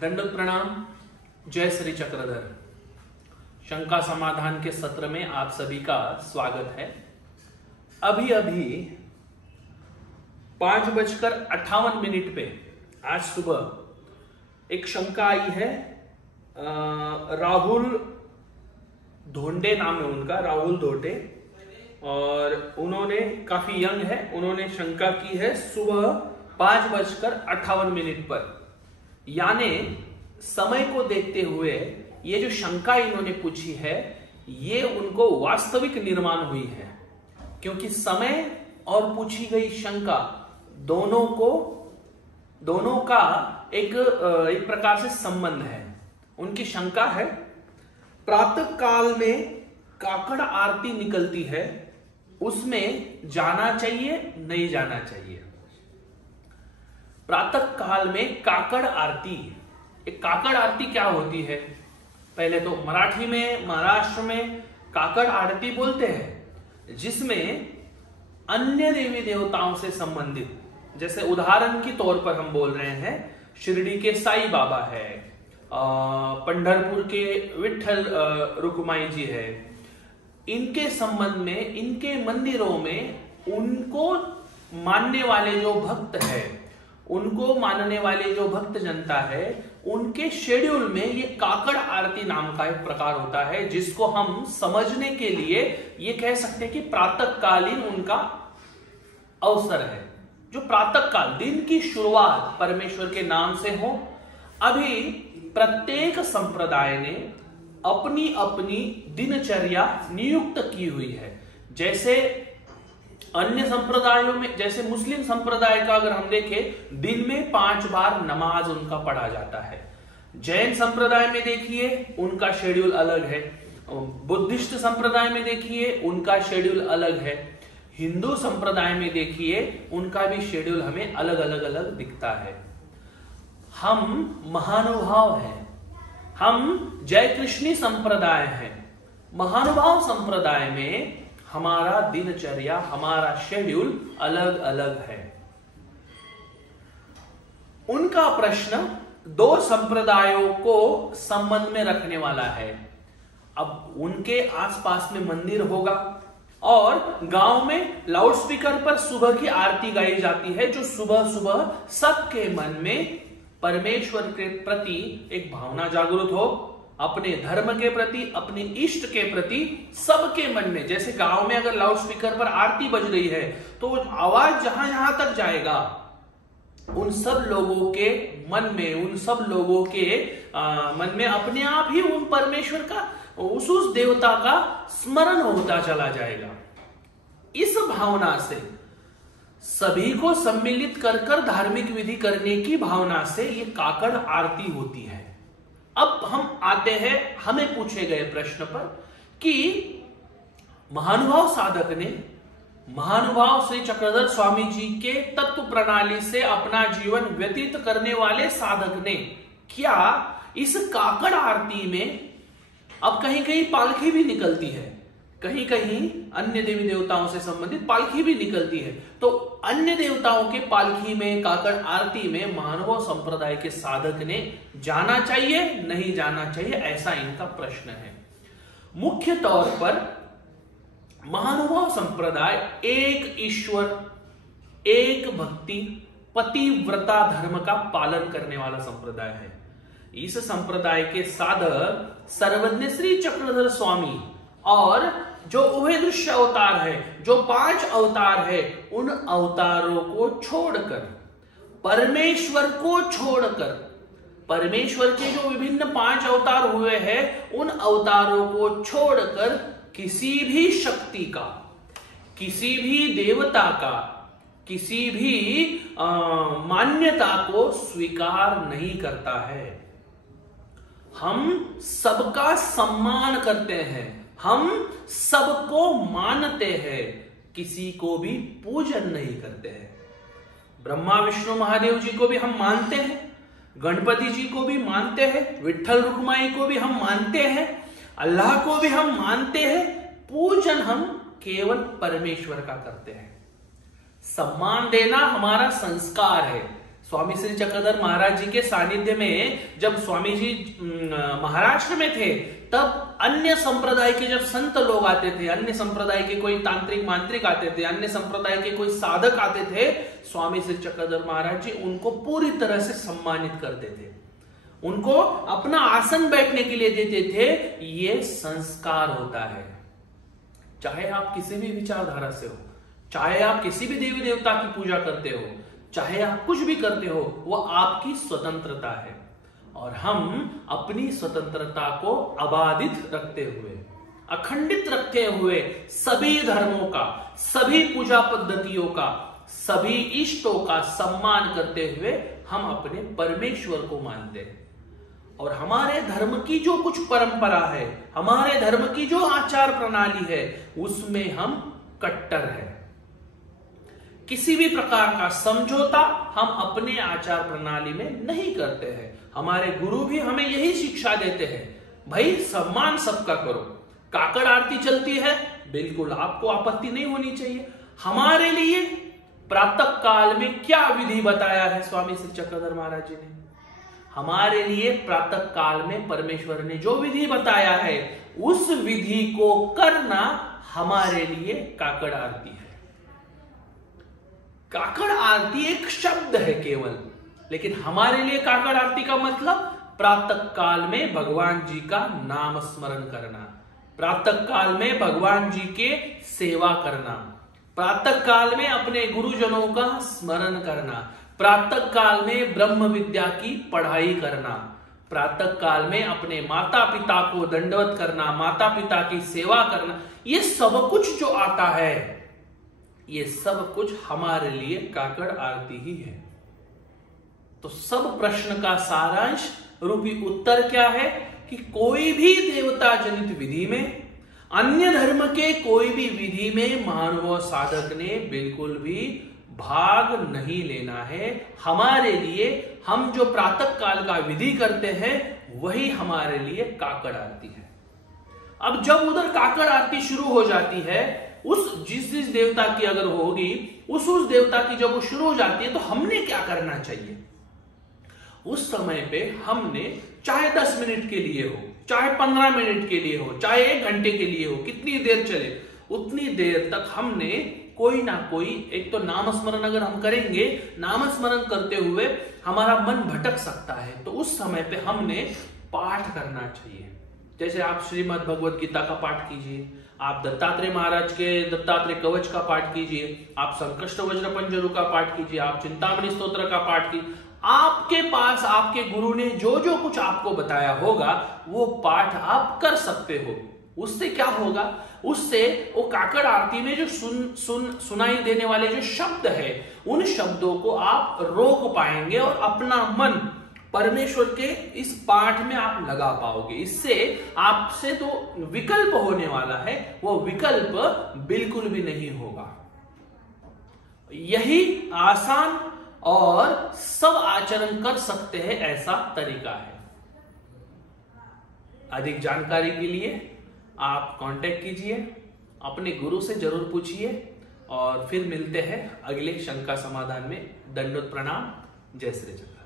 दंडवत प्रणाम। जय श्री चक्रधर। शंका समाधान के सत्र में आप सभी का स्वागत है। अभी अभी 5:58 पे आज सुबह एक शंका आई है। राहुल धोंडे नाम है उनका, राहुल धोंडे, और उन्होंने काफी यंग है। उन्होंने शंका की है सुबह 5:58 पर, यानी समय को देखते हुए ये जो शंका इन्होंने पूछी है ये उनको वास्तविक निर्माण हुई है, क्योंकि समय और पूछी गई शंका दोनों का एक प्रकार से संबंध है। उनकी शंका है, प्रातः काल में काकड़ आरती निकलती है, उसमें जाना चाहिए नहीं जाना चाहिए। प्रातः काल में काकड़ आरती, एक काकड़ आरती क्या होती है? पहले तो मराठी में, महाराष्ट्र में काकड़ आरती बोलते हैं, जिसमें अन्य देवी देवताओं से संबंधित, जैसे उदाहरण के तौर पर हम बोल रहे हैं शिरडी के साईं बाबा है, पंढरपुर के विठल रुक्माई जी है, इनके संबंध में, इनके मंदिरों में उनको मानने वाले जो भक्त है, उनको मानने वाले जो भक्त जनता है, उनके शेड्यूल में ये काकड़ आरती नाम का एक प्रकार होता है, जिसको हम समझने के लिए ये कह सकते हैं कि प्रातःकालीन उनका अवसर है। जो प्रातः काल, दिन की शुरुआत परमेश्वर के नाम से हो। अभी प्रत्येक संप्रदाय ने अपनी अपनी दिनचर्या नियुक्त की हुई है। जैसे अन्य संप्रदायों में, जैसे मुस्लिम संप्रदाय का अगर हम देखें, दिन में 5 बार नमाज उनका पढ़ा जाता है। जैन संप्रदाय में देखिए उनका शेड्यूल अलग है। बुद्धिस्ट संप्रदाय में देखिए उनका शेड्यूल अलग है। हिंदू संप्रदाय में देखिए उनका भी शेड्यूल हमें अलग अलग दिखता है। हम महानुभाव हैं, हम जय कृष्णी संप्रदाय हैं। महानुभाव संप्रदाय में हमारा दिनचर्या, हमारा शेड्यूल अलग अलग है। उनका प्रश्न 2 संप्रदायों को संबंध में रखने वाला है। अब उनके आसपास में मंदिर होगा और गांव में लाउडस्पीकर पर सुबह की आरती गाई जाती है, जो सुबह सुबह सबके मन में परमेश्वर के प्रति एक भावना जागृत हो, अपने धर्म के प्रति, अपने इष्ट के प्रति सबके मन में। जैसे गांव में अगर लाउडस्पीकर पर आरती बज रही है तो आवाज जहां जहां तक जाएगा, उन सब लोगों के मन में, उन सब लोगों के मन में अपने आप ही उन परमेश्वर का, उस देवता का स्मरण होता चला जाएगा। इस भावना से सभी को सम्मिलित कर धार्मिक विधि करने की भावना से ये काकड़ आरती होती है। अब हम आते हैं हमें पूछे गए प्रश्न पर कि महानुभाव साधक ने, महानुभाव श्री चक्रधर स्वामी जी के तत्व प्रणाली से अपना जीवन व्यतीत करने वाले साधक ने क्या इस काकड़ आरती में, अब कहीं कहीं पालकी भी निकलती है, कहीं कहीं अन्य देवी देवताओं से संबंधित पालकी भी निकलती है, तो अन्य देवताओं के पालकी में, काकड़ आरती में महानुभाव संप्रदाय के साधक ने जाना चाहिए नहीं जाना चाहिए, ऐसा इनका प्रश्न है। मुख्य तौर पर महानुभाव संप्रदाय एक ईश्वर, एक भक्ति, पतिव्रता धर्म का पालन करने वाला संप्रदाय है। इस संप्रदाय के साधक सर्वज्ञ श्री चक्रधर स्वामी और जो उभय दृश्य अवतार है, जो 5 अवतार है, उन अवतारों को छोड़कर, परमेश्वर को छोड़कर, परमेश्वर के जो विभिन्न 5 अवतार हुए हैं, उन अवतारों को छोड़कर किसी भी शक्ति का, किसी भी देवता का, किसी भी मान्यता को स्वीकार नहीं करता है। हम सबका सम्मान करते हैं, हम सबको मानते हैं, किसी को भी पूजन नहीं करते हैं। ब्रह्मा विष्णु महादेव जी को भी हम मानते हैं, गणपति जी को भी मानते हैं, विठल रुक्माई को भी हम मानते हैं, अल्लाह को भी हम मानते हैं। पूजन हम केवल परमेश्वर का करते हैं। सम्मान देना हमारा संस्कार है, स्वामी श्री चक्रधर महाराज जी के सानिध्य में जब स्वामी जी महाराष्ट्र में थे, तब अन्य संप्रदाय के जब संत लोग आते थे, अन्य संप्रदाय के कोई तांत्रिक मांत्रिक आते थे, अन्य संप्रदाय के कोई साधक आते थे, स्वामी श्री चक्रधर महाराज जी उनको पूरी तरह से सम्मानित करते थे, उनको अपना आसन बैठने के लिए देते थे। ये संस्कार होता है। चाहे आप किसी भी विचारधारा से हो, चाहे आप किसी भी देवी देवता की पूजा करते हो, चाहे आप कुछ भी करते हो, वो आपकी स्वतंत्रता है। और हम अपनी स्वतंत्रता को अबाधित रखते हुए, अखंडित रखते हुए, सभी धर्मों का, सभी पूजा पद्धतियों का, सभी इष्टों का सम्मान करते हुए हम अपने परमेश्वर को मानते हैं। और हमारे धर्म की जो कुछ परंपरा है, हमारे धर्म की जो आचार प्रणाली है, उसमें हम कट्टर हैं। किसी भी प्रकार का समझौता हम अपने आचार प्रणाली में नहीं करते हैं। हमारे गुरु भी हमें यही शिक्षा देते हैं, भाई सम्मान सबका करो। काकड़ आरती चलती है, बिल्कुल आपको आपत्ति नहीं होनी चाहिए। हमारे लिए प्रातः काल में क्या विधि बताया है स्वामी श्री चक्रधर महाराज जी ने? हमारे लिए प्रातः काल में परमेश्वर ने जो विधि बताया है, उस विधि को करना हमारे लिए काकड़ आरती है। काकड़ आरती एक शब्द है केवल, लेकिन हमारे लिए काकड़ आरती का मतलब प्रातः काल में भगवान जी का नाम स्मरण करना, प्रातः काल में भगवान जी के सेवा करना, प्रातः काल में अपने गुरुजनों का स्मरण करना, प्रातः काल में ब्रह्म विद्या की पढ़ाई करना, प्रातः काल में अपने माता पिता को दंडवत करना, माता पिता की सेवा करना। ये सब कुछ जो आता है, ये सब कुछ हमारे लिए काकड़ आरती ही है। तो सब प्रश्न का सारांश रूपी उत्तर क्या है कि कोई भी देवता जनित विधि में, अन्य धर्म के कोई भी विधि में मानव साधक ने बिल्कुल भी भाग नहीं लेना है। हमारे लिए हम जो प्रातः काल का विधि करते हैं, वही हमारे लिए काकड़ आरती है। अब जब उधर काकड़ आरती शुरू हो जाती है, उस जिस देवता की अगर होगी, उस देवता की जब वो शुरू हो जाती है, तो हमने क्या करना चाहिए? उस समय पे हमने चाहे 10 मिनट के लिए हो, चाहे 15 मिनट के लिए हो, चाहे 1 घंटे के लिए हो, कितनी देर चले, उतनी देर तक हमने कोई ना कोई एक तो नामस्मरण अगर हम करेंगे, नामस्मरण करते हुए हमारा मन भटक सकता है, तो उस समय पे हमने पाठ करना चाहिए। जैसे आप श्रीमद् भगवद गीता का पाठ कीजिए, आप दत्तात्रेय महाराज के दत्तात्रेय कवच का पाठ कीजिए, आप संकष्ट वज्र पंजरु का पाठ कीजिए, आप चिंतामणि स्तोत्र का पाठ कीजिए। आपके पास आपके गुरु ने जो जो कुछ आपको बताया होगा, वो पाठ आप कर सकते हो। उससे क्या होगा? उससे वो काकड़ आरती में जो सुनाई देने वाले जो शब्द है, उन शब्दों को आप रोक पाएंगे और अपना मन परमेश्वर के इस पाठ में आप लगा पाओगे। इससे आपसे तो विकल्प होने वाला है, वो विकल्प बिल्कुल भी नहीं होगा। यही आसान और सब आचरण कर सकते हैं ऐसा तरीका है। अधिक जानकारी के लिए आप कांटेक्ट कीजिए, अपने गुरु से जरूर पूछिए, और फिर मिलते हैं अगले शंका समाधान में। दंडोत प्रणाम। जय श्री जगन्नाथ।